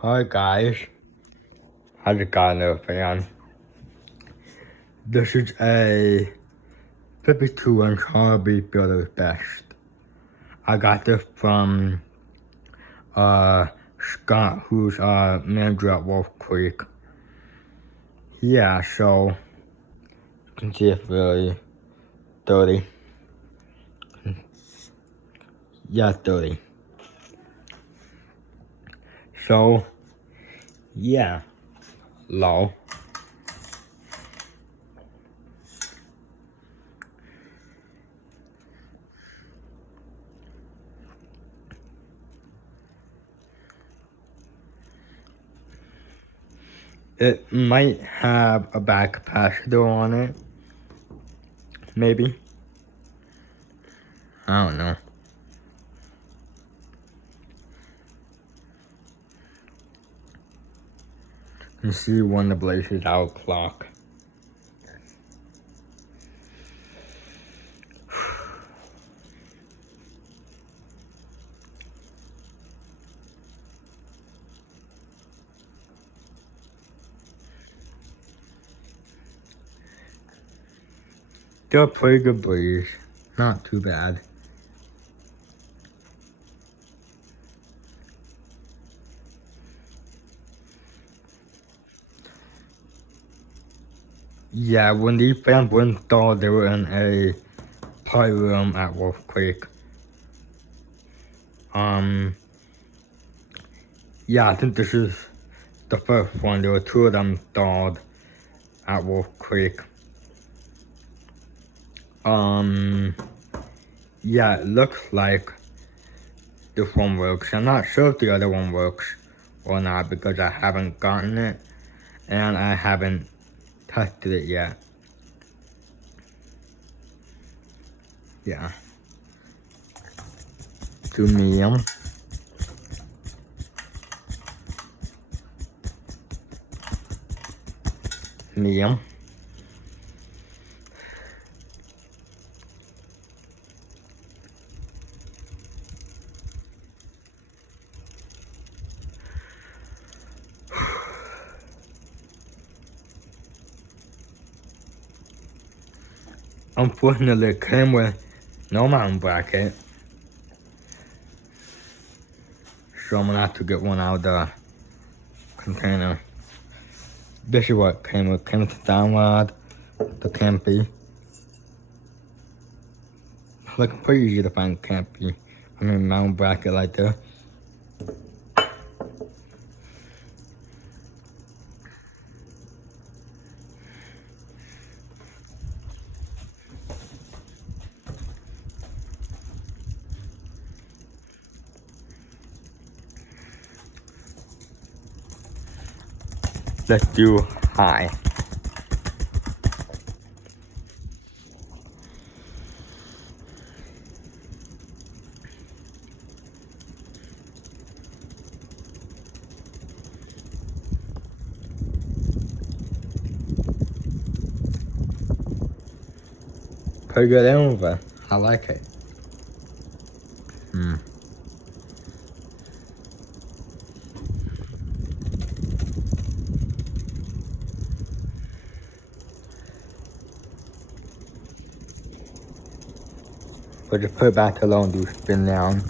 Hi guys, how's it going there, fan? This is a 52-inch Hobby Builder's Best. I got this from Scott, who's manager at Wolf Creek. Yeah, so you can see it's really dirty. Yeah, it's dirty. So, yeah, low. It might have a back capacitor on it. Maybe. I don't know. You can see when the blaze is out of clock. They're a pretty good breeze. Not too bad. Yeah, when these fans were installed, they were in a party room at Wolf Creek. Yeah, I think this is the first one. There were two of them installed at Wolf Creek. Yeah, it looks like this one works. I'm not sure if the other one works or not because I haven't gotten it and I haven't tested it yet. Yeah. To medium. Medium. Unfortunately, it came with no mountain bracket. So I'm gonna have to get one out of the container. This is what came with. Came with the down rod, the campy. Like pretty easy to find campy. I mean mountain bracket like this. Let's do high. Pretty good over. I like it. But just put it back alone, do spin down.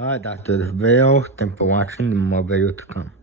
Alright, that's the video. Thanks for watching. More videos to come.